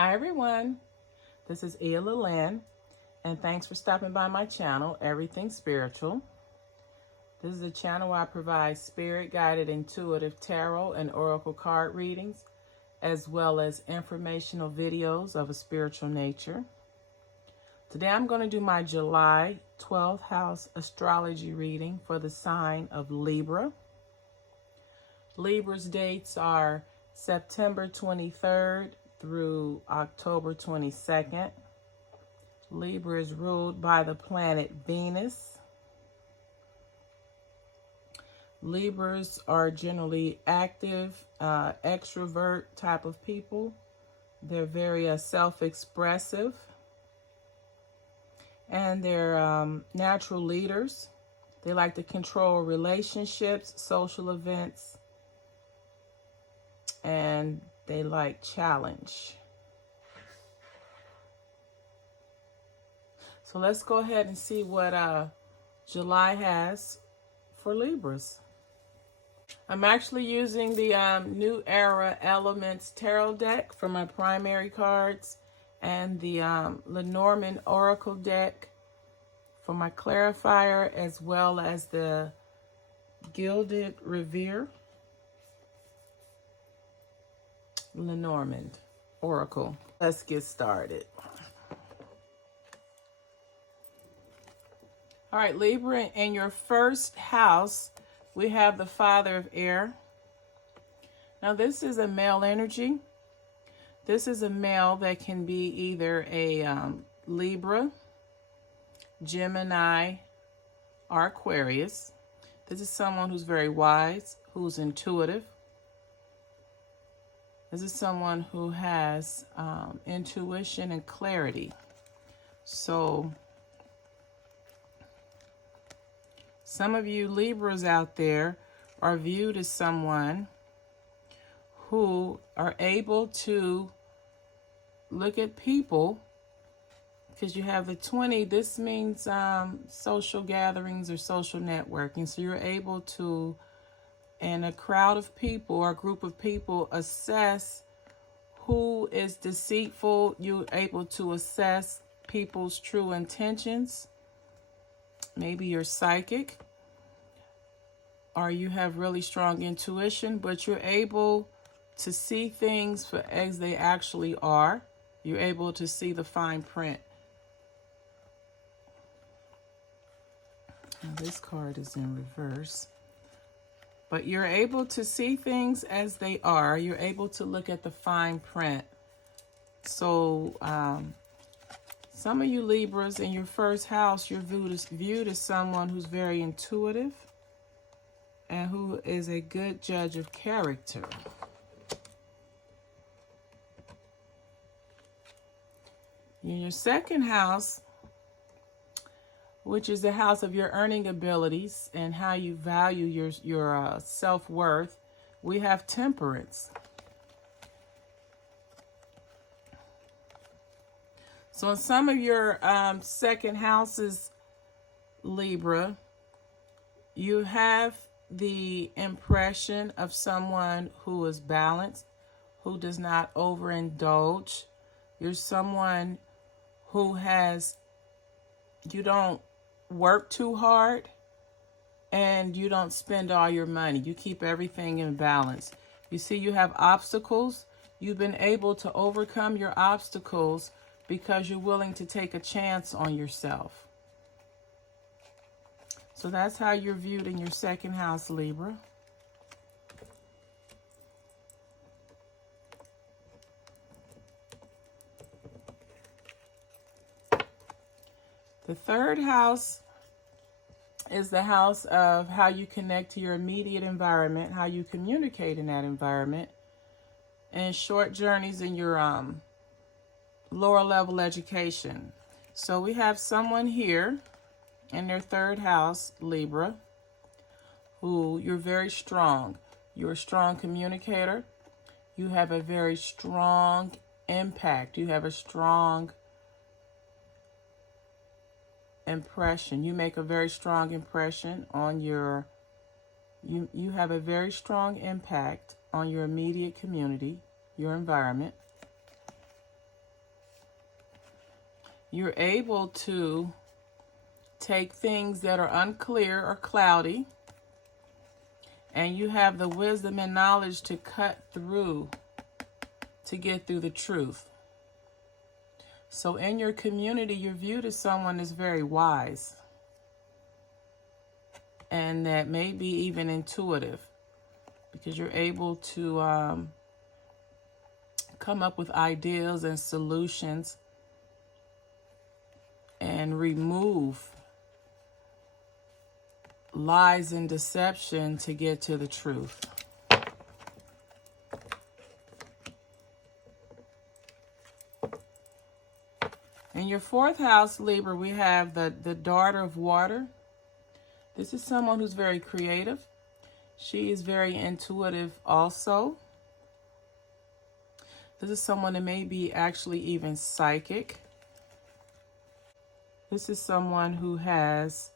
Hi everyone, this is Eleventh, and thanks for stopping by my channel, Everything Spiritual. This is a channel where I provide spirit-guided intuitive tarot and oracle card readings, as well as informational videos of a spiritual nature. Today I'm going to do my July 12th house astrology reading for the sign of Libra. Libra's dates are September 23rd through October 22nd. Libra is ruled by the planet Venus. Libras are generally active, extrovert type of people. They're very self-expressive, and they're natural leaders. They like to control relationships, social events, and they like challenge. So let's go ahead and see what July has for Libras. I'm actually using the New Era Elements Tarot deck for my primary cards, and the Lenormand Oracle deck for my clarifier, as well as the Gilded Revere Lenormand Oracle. Let's get started. All right, Libra, in your first house, we have the Father of Air. Now, this is a male energy. This is a male that can be either a Libra, Gemini, or Aquarius. This is someone who's very wise, who's intuitive. This is someone who has intuition and clarity. So some of you Libras out there are viewed as someone who are able to look at people, because you have the 20. This means social gatherings or social networking. So you're able to, in a crowd of people or a group of people, assess who is deceitful. You're able to assess people's true intentions. Maybe you're psychic, or you have really strong intuition, but you're able to see things for as they actually are. You're able to see the fine print. Now, this card is in reverse. But you're able to see things as they are. You're able to look at the fine print. So some of you Libras, in your first house, you're viewed as someone who's very intuitive and who is a good judge of character. In your second house, which is the house of your earning abilities and how you value your self-worth, we have Temperance. So in some of your second houses, Libra, you have the impression of someone who is balanced, who does not overindulge. You're someone who you don't work too hard, and you don't spend all your money. You keep everything in balance. You see, you have obstacles. You've been able to overcome your obstacles because you're willing to take a chance on yourself. So that's how you're viewed in your second house, Libra. The third house is the house of how you connect to your immediate environment, how you communicate in that environment, and short journeys in your lower level education. So we have someone here in their third house, Libra, who you're very strong. You're a strong communicator. You have a very strong impact. You have a strong impression. You make a very strong impression on your, you have a very strong impact on your immediate community, your environment. You're able to take things that are unclear or cloudy, and you have the wisdom and knowledge to cut through, to get through the truth. So in your community, you're viewed as someone that's very wise, and that may be even intuitive, because you're able to come up with ideas and solutions and remove lies and deception to get to the truth. In your fourth house, Libra, we have the daughter of water. This is someone who's very creative. She is very intuitive also. This is someone that may be actually even psychic. This is someone who has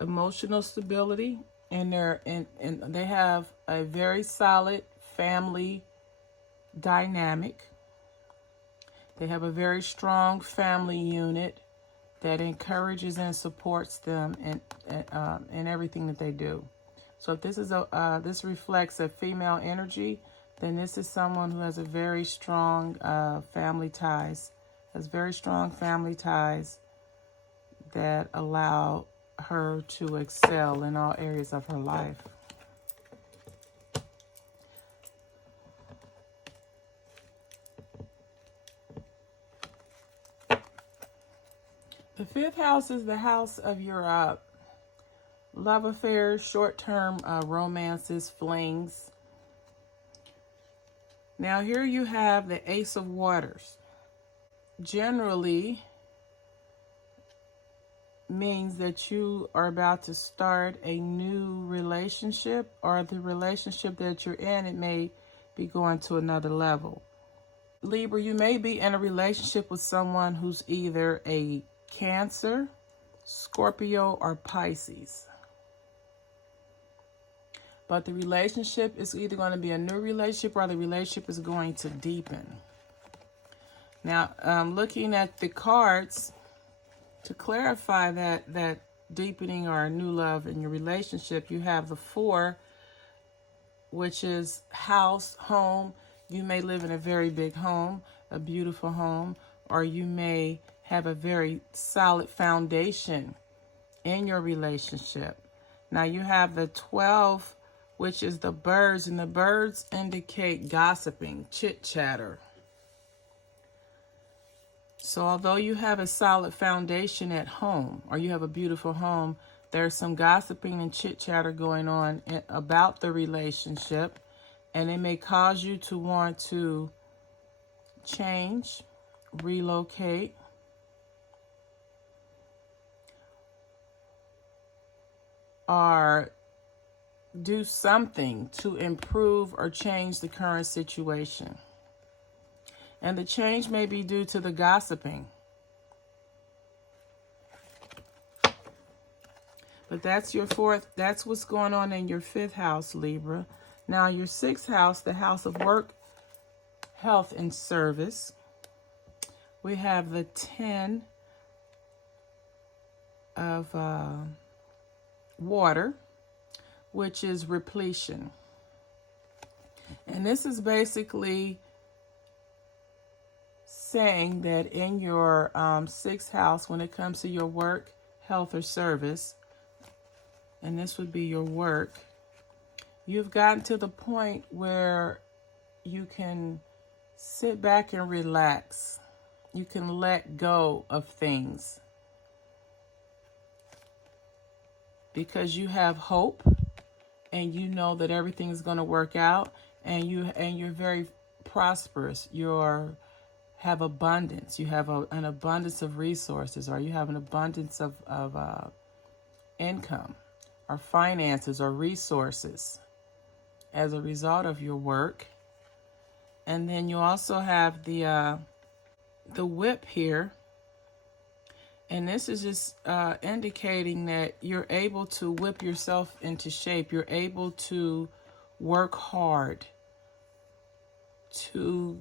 emotional stability, and they have a very solid family dynamic. They have a very strong family unit that encourages and supports them in everything that they do. So if this is this reflects a female energy, then this is someone who has a very strong family ties, has very strong family ties that allow her to excel in all areas of her life. The fifth house is the house of your love affairs, short-term romances, flings. Now here you have the Ace of Waters. Generally means that you are about to start a new relationship, or the relationship that you're in, it may be going to another level. Libra, you may be in a relationship with someone who's either a Cancer, Scorpio, or Pisces. But the relationship is either going to be a new relationship, or the relationship is going to deepen. Now, looking at the cards, to clarify that deepening or a new love in your relationship, you have the 4, which is house, home. You may live in a very big home, a beautiful home, or you may have a very solid foundation in your relationship. Now you have the 12, which is the birds, and the birds indicate gossiping, chit-chatter. So although you have a solid foundation at home, or you have a beautiful home, there's some gossiping and chit-chatter going on about the relationship, and it may cause you to want to change, relocate, or do something to improve or change the current situation. And the change may be due to the gossiping. But that's your fourth, that's what's going on in your fifth house, Libra. Now your sixth house, the house of work, health, and service. We have the 10 of water, which is repletion. And this is basically saying that in your sixth house, when it comes to your work, health, or service, and this would be your work, you've gotten to the point where you can sit back and relax. You can let go of things because you have hope, and you know that everything is going to work out, and you're very prosperous. You have abundance. You have an abundance of resources, or you have an abundance of income, or finances, or resources as a result of your work. And then you also have the whip here. And this is just indicating that you're able to whip yourself into shape. You're able to work hard to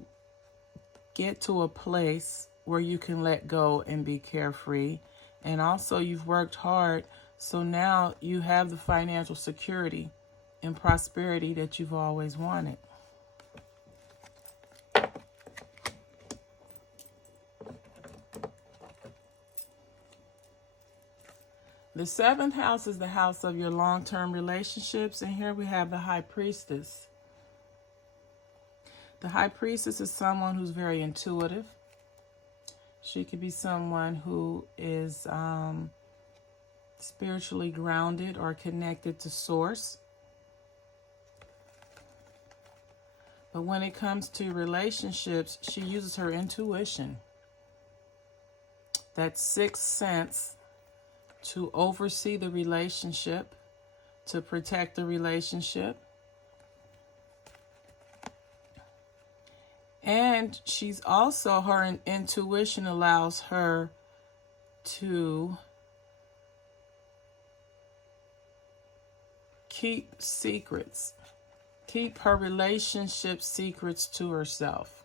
get to a place where you can let go and be carefree. And also you've worked hard, so now you have the financial security and prosperity that you've always wanted. The 7th house is the house of your long-term relationships, and here we have the High Priestess. The High Priestess is someone who's very intuitive. She could be someone who is spiritually grounded or connected to Source. But when it comes to relationships, she uses her intuition, that sixth sense, to oversee the relationship, to protect the relationship. And she's also, her intuition allows her to keep secrets, keep her relationship secrets to herself.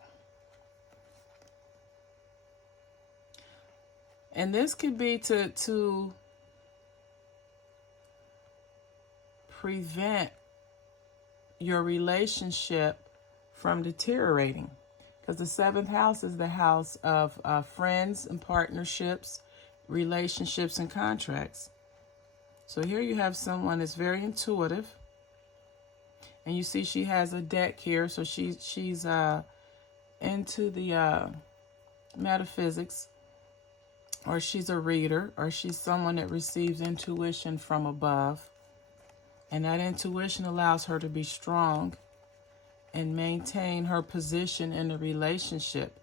And this could be to prevent your relationship from deteriorating. Because the 7th house is the house of friends and partnerships, relationships and contracts. So here you have someone that's very intuitive. And you see she has a deck here, so she's into the metaphysics, or she's a reader, or she's someone that receives intuition from above. And that intuition allows her to be strong and maintain her position in the relationship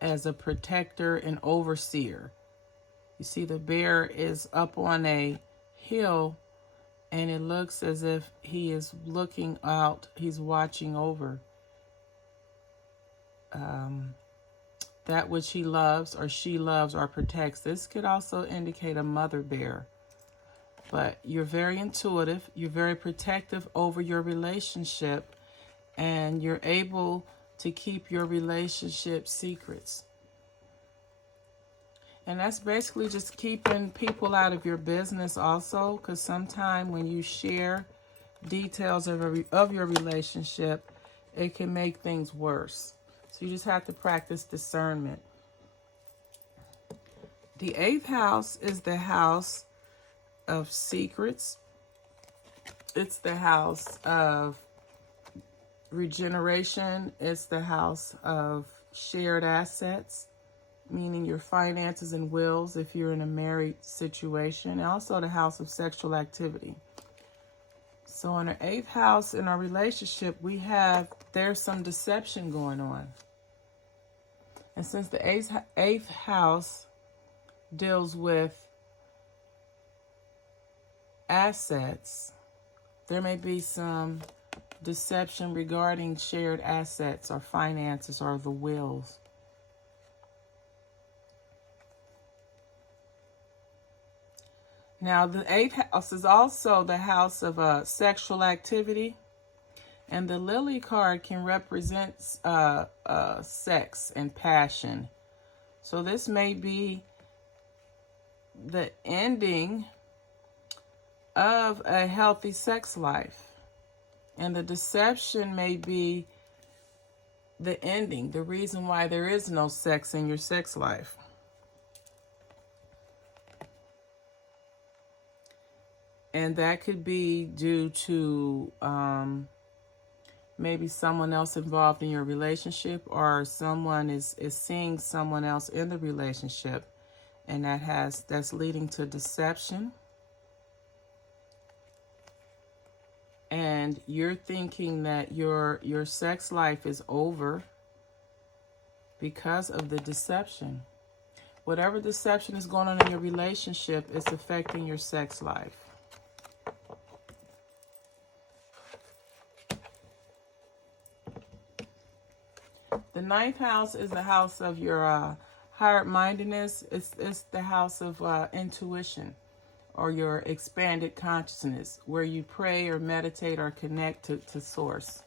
as a protector and overseer. You see the bear is up on a hill, and it looks as if he is looking out, he's watching over that which he loves or she loves or protects. This could also indicate a mother bear. But you're very intuitive, you're very protective over your relationship, and you're able to keep your relationship secrets. And that's basically just keeping people out of your business also, because sometimes when you share details of your relationship, it can make things worse. So you just have to practice discernment. The 8th house is the house of secrets. It's the house of regeneration. It's the house of shared assets, meaning your finances and wills if you're in a married situation, and also the house of sexual activity. So in our 8th house in our relationship, there's some deception going on. And since the 8th house deals with assets, there may be some deception regarding shared assets or finances or the wills. Now, the 8th house is also the house of sexual activity, and the Lily card can represent sex and passion. So this may be the ending of a healthy sex life. And the deception may be the ending, the reason why there is no sex in your sex life. And that could be due to maybe someone else involved in your relationship, or someone is seeing someone else in the relationship, and that's leading to deception. And you're thinking that your sex life is over because of the deception. Whatever deception is going on in your relationship is affecting your sex life. The 9th house is the house of your higher-mindedness. It's the house of intuition, or your expanded consciousness, where you pray or meditate or connect to Source.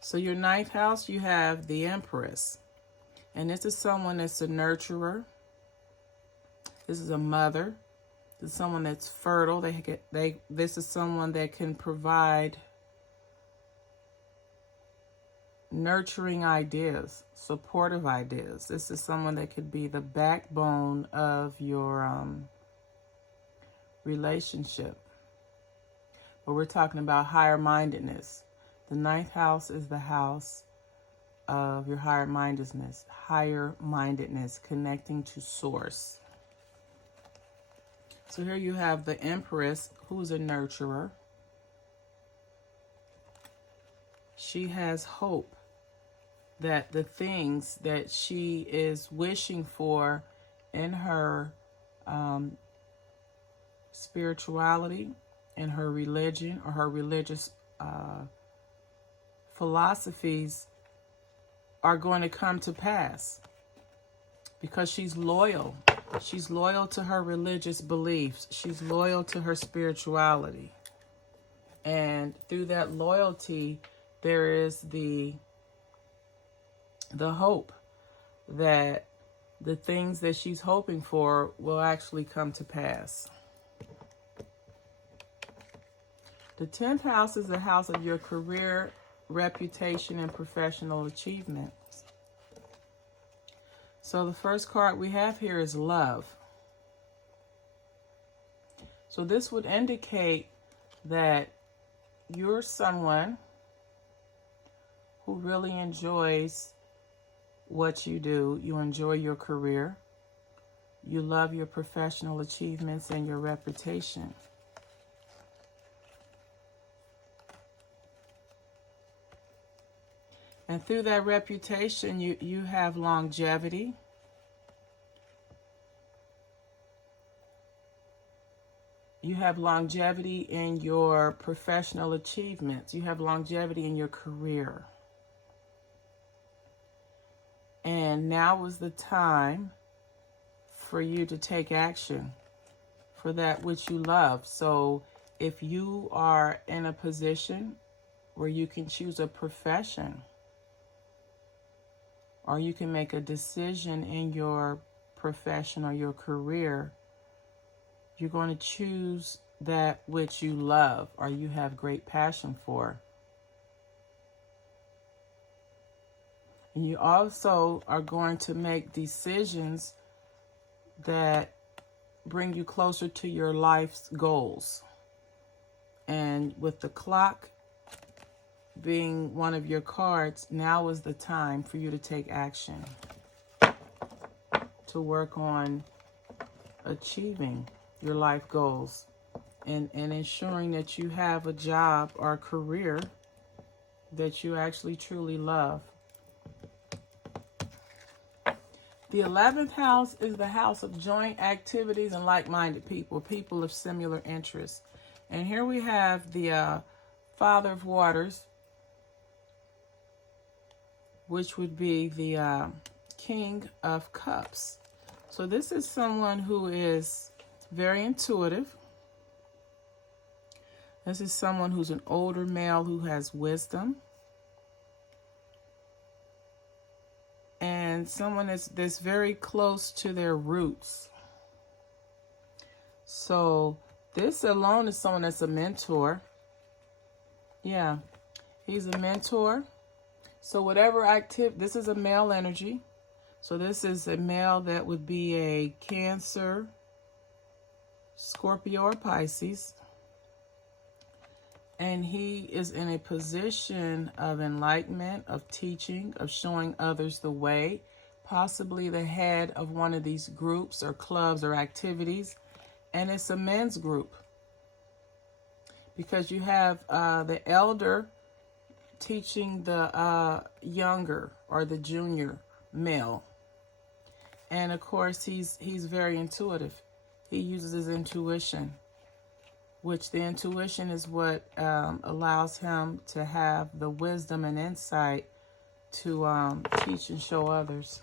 So your ninth house, you have the Empress. And this is someone that's a nurturer. This is a mother. This is someone that's fertile. This is someone that can provide nurturing ideas, supportive ideas. This is someone that could be the backbone of your relationship. But we're talking about higher mindedness. The ninth house is the house of your higher mindedness, connecting to source. So here you have the Empress, who's a nurturer. She has hope that the things that she is wishing for in her spirituality, in her religion, or her religious philosophies are going to come to pass because she's loyal. She's loyal to her religious beliefs. She's loyal to her spirituality. And through that loyalty, there is the hope that the things that she's hoping for will actually come to pass. The 10th house is the house of your career, reputation, and professional achievements. So the first card we have here is love. So this would indicate that you're someone who really enjoys what you do. You enjoy your career. You love your professional achievements and your reputation. And through that reputation, you have longevity. You have longevity in your professional achievements. You have longevity in your career. And now is the time for you to take action for that which you love. So if you are in a position where you can choose a profession, or you can make a decision in your profession or your career, you're going to choose that which you love or you have great passion for. And you also are going to make decisions that bring you closer to your life's goals. And with the clock being one of your cards, now is the time for you to take action, to work on achieving your life goals and ensuring that you have a job or a career that you actually truly love. The 11th house is the house of joint activities and like-minded people, people of similar interests. And here we have the Father of Waters, which would be the King of Cups. So this is someone who is very intuitive. This is someone who's an older male who has wisdom. And someone that's very close to their roots. So this alone is someone that's a mentor. Yeah, he's a mentor. So whatever this is a male energy. So this is a male that would be a Cancer, Scorpio, or Pisces. And he is in a position of enlightenment, of teaching, of showing others the way, possibly the head of one of these groups or clubs or activities. And it's a men's group, because you have the elder teaching the younger or the junior male. And of course, he's very intuitive. He uses his intuition, which the intuition is what allows him to have the wisdom and insight to teach and show others.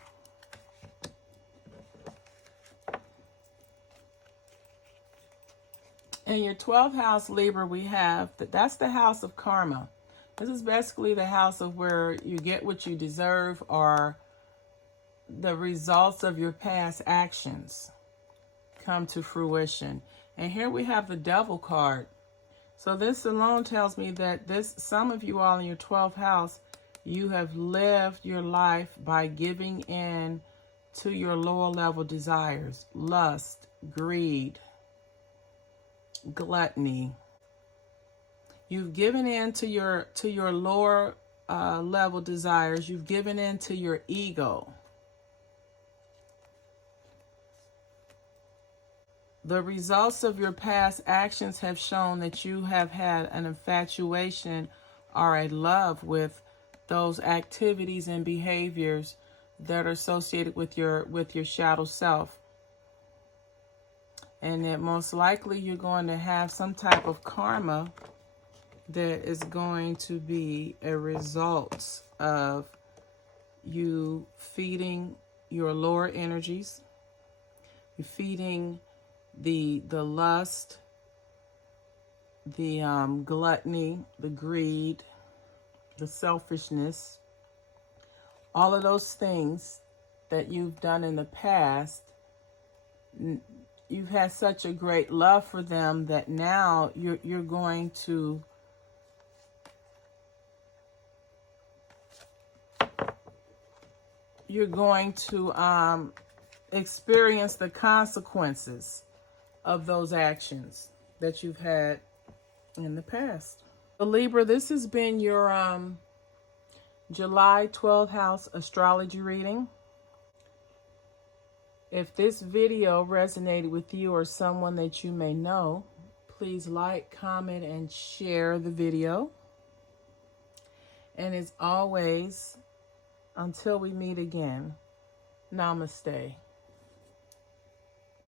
In your 12th house, Libra, we have that's the house of karma. This is basically the house of where you get what you deserve, or the results of your past actions come to fruition. And here we have the Devil card. So this alone tells me that some of you all in your 12th house, you have lived your life by giving in to your lower level desires, lust, greed, gluttony. You've given in to your lower level desires. You've given in to your ego. The results of your past actions have shown that you have had an infatuation or a love with those activities and behaviors that are associated with your shadow self. And that most likely you're going to have some type of karma that is going to be a result of you feeding your lower energies, you feeding the lust, the gluttony, the greed, the selfishness, all of those things that you've done in the past. You've had such a great love for them that now you're going to experience the consequences of those actions that you've had in the past. So Libra, this has been your July 12th house astrology reading. If this video resonated with you or someone that you may know, please like, comment, and share the video. And as always, until we meet again, namaste.